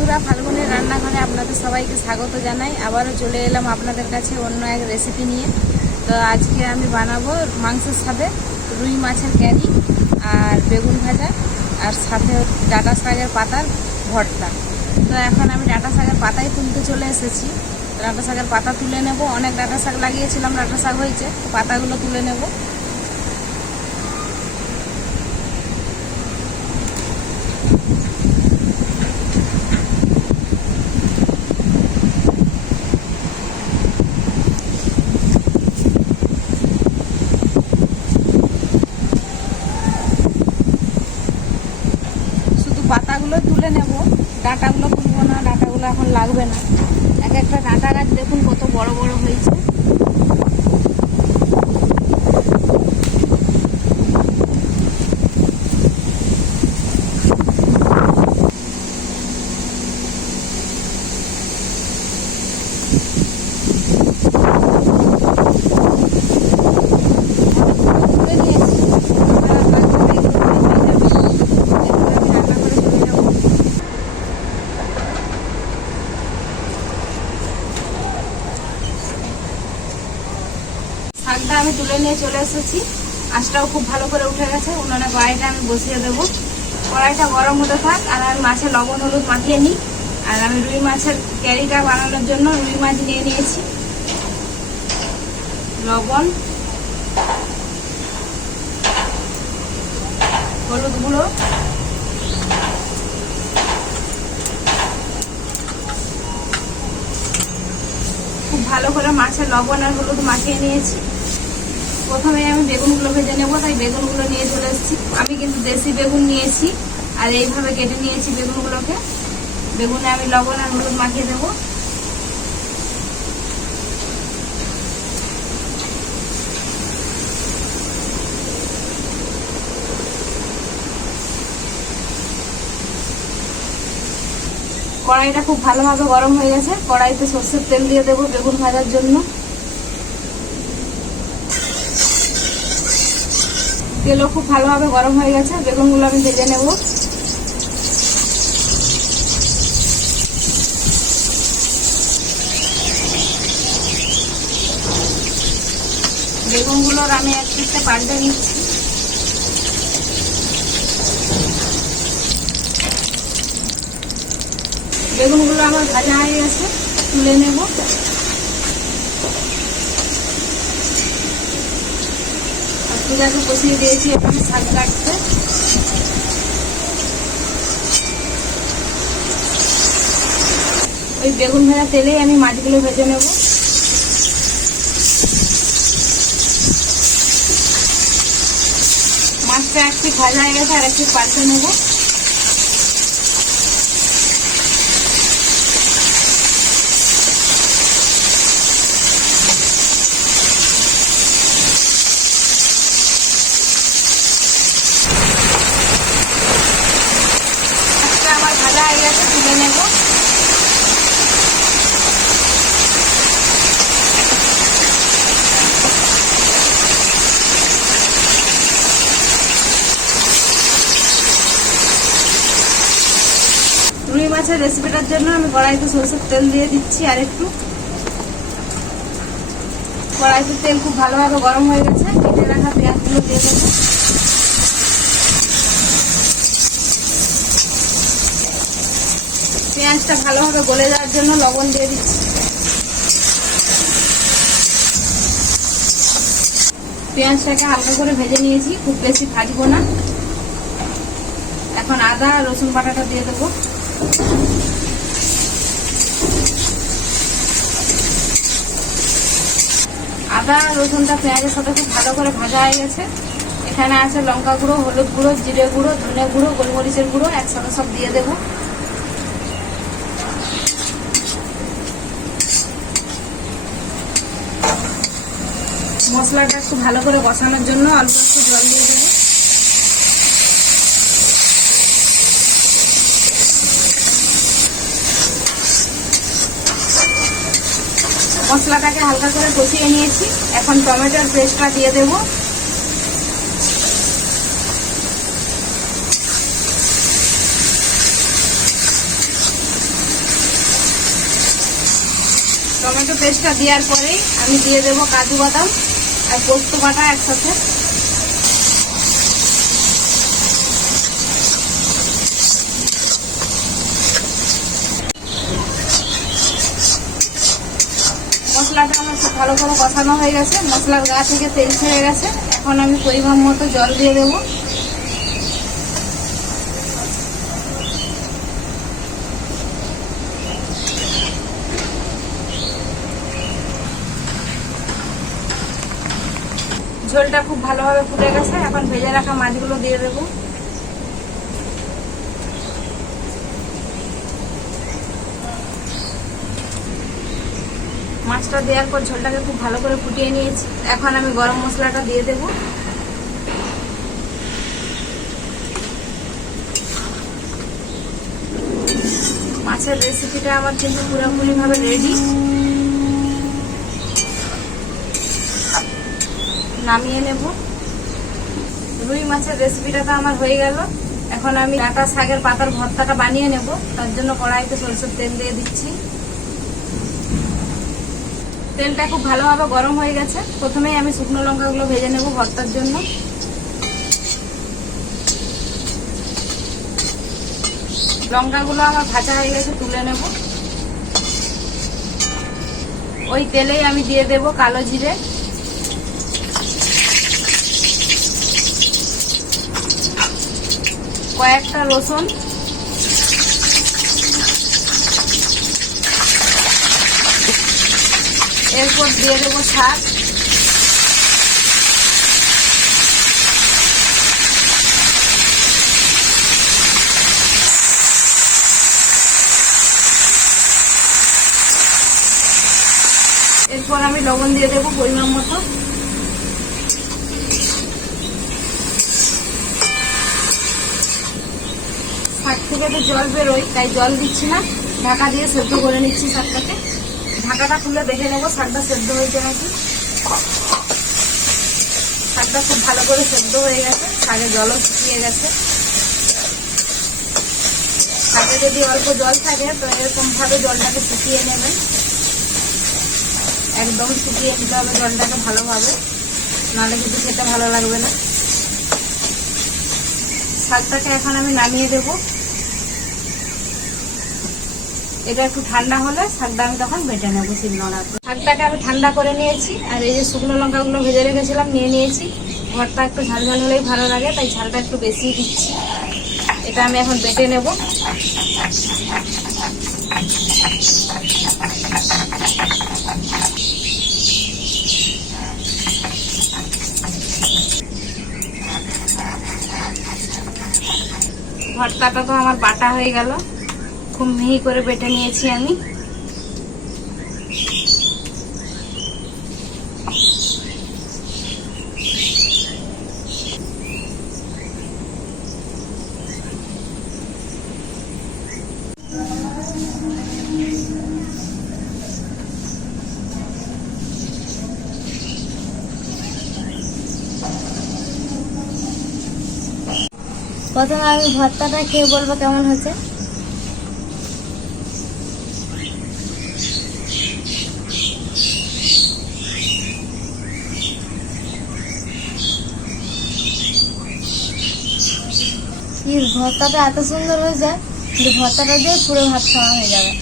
বন্ধুরা, ফাল্গুনের রান্নাঘরে আপনাদের সবাইকে স্বাগত জানাই। আবারও চলে এলাম আপনাদের কাছে অন্য এক রেসিপি নিয়ে। তো আজকে আমি বানাবো মাংসের সাথে রুই মাছের ক্যারি আর বেগুন ভাজা আর সাথে ডাটা শাকের পাতার ভর্তা। তো এখন আমি ডাটা শাকের পাতাই তুলতে চলে এসেছি। ডাটা শাকের পাতা তুলে নেব। অনেক ডাটা শাক লাগিয়েছিলাম, ডাটা শাক হয়েছে। পাতাগুলো তুলে নেব। শুধু তুলে নেব। ডাঁটাগুলো তুলবো না, ডাঁটাগুলো এখন লাগবে না। এক একটা ডাঁটা গাছ দেখুন কত বড় বড় হয়েছে। তুলে নিয়েছি আর লাগবে না, এগুলো হয়ে যাবে। এরপর আমি রান্না করে চলে যাব শাকটা আমি তুলে নিয়ে চলে এসেছি। আঁচটাও খুব ভালো করে উঠে গেছে। উনুনে কড়াইটা আমি বসিয়ে দেবো। কড়াইটা গরম হতে থাক আর আমি মাছে লবণ, হলুদ মাখিয়ে নিই। আর আমি রুই মাছের ক্যারিটা বানানোর জন্য রুই মাছ নিয়ে নিয়েছি। লবণ, হলুদ গুঁড়ো। খুব ভালো করে মাছের লবণ আর হলুদ মাখিয়ে নিয়েছি। প্রথমে আমি বেগুনগুলো ভেজে নেব, তাই বেগুনগুলো নিয়ে চলে এসেছি। আমি কিন্তু দেশি বেগুন নিয়েছি, আর এইভাবে কেটে নিয়েছি বেগুনগুলোকে। বেগুনে আমি লবণ আর হলুদ মাখিয়ে দেবো। কড়াইটা খুব ভালোভাবে গরম হয়ে গেছে। কড়াইতে সর্ষের তেল দিয়ে দেবো বেগুন ভাজার জন্য। তেলও খুব ভালোভাবে গরম হয়ে গেছে, বেগুনগুলো আমি ভেজে নেব। বেগুনগুলোর আমি এক পিসটা পাল্টে নিচ্ছি। বেগুনগুলো আমার ভাজা হয়ে গেছে, তুলে নেব। আর চুলাকে বসিয়ে দিয়েছি এখানে শাক কাটতে। ওই বেগুন ভাজা তেলেই আমি মাছগুলো ভেজে নেব। মাছটা একটু ভাজা হয়ে গেছে আর একটু পাল্টে নেব মাছটা আমার ভাজা হয়ে গেছে তুলে নেব রুই মাছের রেসিপিটার জন্য আমি কড়াইতে সরষের তেল দিয়ে দিচ্ছি আর একটু। কড়াইতে তেল খুব ভালোভাবে গরম হয়ে গেছে। কেটে রাখা পেঁয়াজগুলো দিয়ে দেবো। পেঁয়াজটা ভালোভাবে গলে যাওয়ার জন্য লবণ দিয়ে দিচ্ছি। পেঁয়াজটাকে হালকা করে ভেজে নিয়েছি, খুব বেশি ভাজবো না। এখন আদা রসুন বাটাটা দিয়ে দেবো। আদা, রসুনটা পেঁয়াজের সাথে খুব ভালো করে ভাজা হয়ে গেছে। এখানে আছে লঙ্কা গুঁড়ো, হলুদ গুঁড়ো, জিরে গুঁড়ো, ধনে গুঁড়ো, গোলমরিচের গুঁড়ো, একসাথে সব দিয়ে দেবো। মশলাটা একটু ভালো করে বসানোর জন্য অল্প একটু জল দিয়ে মশলাটাকে হালকা করে কষিয়ে নিয়েছি। এখন টমেটোর পেস্টটা দিয়ে দেব। টমেটো পেস্টটা দেওয়ার পরেই আমি দিয়ে দেব কাজু বাদাম আর পোস্ত বাটা একসাথে। ভালো করে কষানো হয়ে গেছে, মশলার গা থেকে তেল ছেড়ে গেছে। এখন আমি পরিমাণ মতো জল দিয়ে দেবো। ঝোলটা খুব ভালোভাবে ফুটে গেছে, এখন ভেজে রাখা মাছগুলো দিয়ে দেবো। মাছটা দেওয়ার পর ঝোলটাকে খুব ভালো করে ফুটিয়ে নিয়েছি। এখন আমি গরম মশলাটা দিয়ে দেবো। মাছের রেসিপিটা আমার কিন্তু পুরোপুরি ভাবে রেডি নামিয়ে নেব। রুই মাছের রেসিপিটা তো আমার হয়ে গেল। এখন আমি ডাটা শাকের পাতার ভর্তাটা বানিয়ে নেব। তার জন্য কড়াইতে সরষের তেল দিয়ে দিচ্ছি। তেলটা খুব ভালোভাবে গরম হয়ে গেছে। প্রথমেই আমি শুকনো লঙ্কাগুলো ভেজে নেব ভর্তার জন্য। লঙ্কাগুলো আমার ভাজা হয়ে গেছে, তুলে নেব। ওই তেলেই আমি দিয়ে দেব কালো জিরে। কয়েকটা রসুন। এরপর দিয়ে দেবো শাক এরপর আমি লবণ দিয়ে দেবো পরিমাণ মতো। শাক থেকে তো জল বেরোয়, তাই জল দিচ্ছি না। ঢাকা দিয়ে সেদ্ধ করে নিচ্ছি শাকটাকে ঢাকাটা খুলে দেখে নেব, শাকটা সেদ্ধ হয়েছে নাকি? শাকটা খুব ভালো করে সেদ্ধ হয়ে গেছে, শাকে জলও শুকিয়ে গেছে। শাকে যদি অল্প জল থাকে, তো এরকম ভাবে জলটাকে শুকিয়ে নেবেন। একদম শুকিয়ে নিতে হবে জলটাকে ভালোভাবে, নাহলে কিন্তু খেতে ভালো লাগবে না। শাকটাকে এখন আমি নামিয়ে দেবো। এটা একটু ঠান্ডা হলে শাকটা আমি তখন বেটে নেব শিলনোড়াতে শাকটাকে আমি ঠান্ডা করে নিয়েছি, আর এই যে শুকনো লঙ্কাগুলো ভেজে রেখেছিলাম, নিয়ে নিয়েছি। ঘরটা একটু ঝাল ঝাল হলেই ভালো লাগে, তাই ঝালটা একটু বেশি দিচ্ছি। এটা আমি এখন বেটে নেব। ভর্তাটা তো আমার বাটা হয়ে গেল। খুব মিহি করে বেটে নিয়েছি আমি। প্রথমে আমি ভর্তাটা খেয়ে বলব কেমন হচ্ছে ভর্তাটা এত সুন্দর হয়েছে যে ভর্তাটা দিয়ে পুরো ভাত খাওয়া হয়ে যাবে।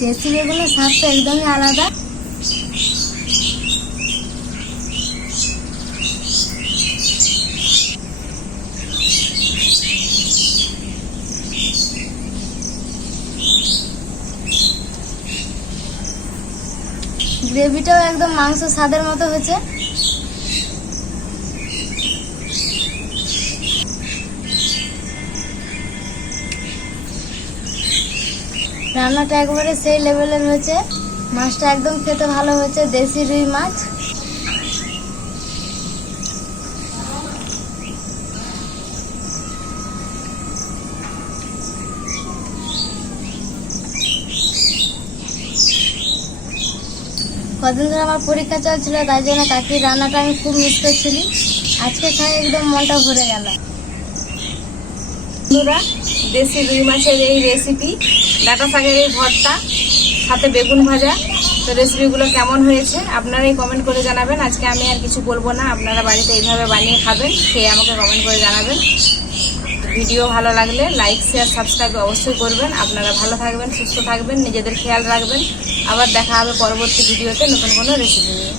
দেশি বেগুনের স্বাদটা একদমই আলাদা গ্রেভিটাও একদম মাংস স্বাদের মতো হয়েছে রান্নাটা একবারে সেই লেভেলের হয়েছে। মাছটা একদম খেতে ভালো হয়েছে, দেশি রুই মাছ। কদিন ধরে আমার পরীক্ষা চলছিল, তাই জন্য কাকির রান্নাটা আমি খুব মিস করছিলি। আজকে খাই একদম মনটা ভরে গেল। দেশি রুই মাছের এই রেসিপি ডাটা শাকের এই ভর্তা, সাথে বেগুন ভাজা। তো রেসিপিগুলো কেমন হয়েছে আপনারাই কমেন্ট করে জানাবেন। আজকে আমি আর কিছু বলব না, আপনারা বাড়িতে এইভাবে বানিয়ে খাবেন, খেয়ে আমাকে কমেন্ট করে জানাবেন। ভিডিও ভালো লাগলে লাইক শেয়ার সাবস্ক্রাইব অবশ্যই করবেন। আপনারা ভালো থাকবেন, সুস্থ থাকবেন, নিজেদের খেয়াল রাখবেন। আবার দেখা হবে পরবর্তী ভিডিওতে নতুন কোনো রেসিপি নিয়ে।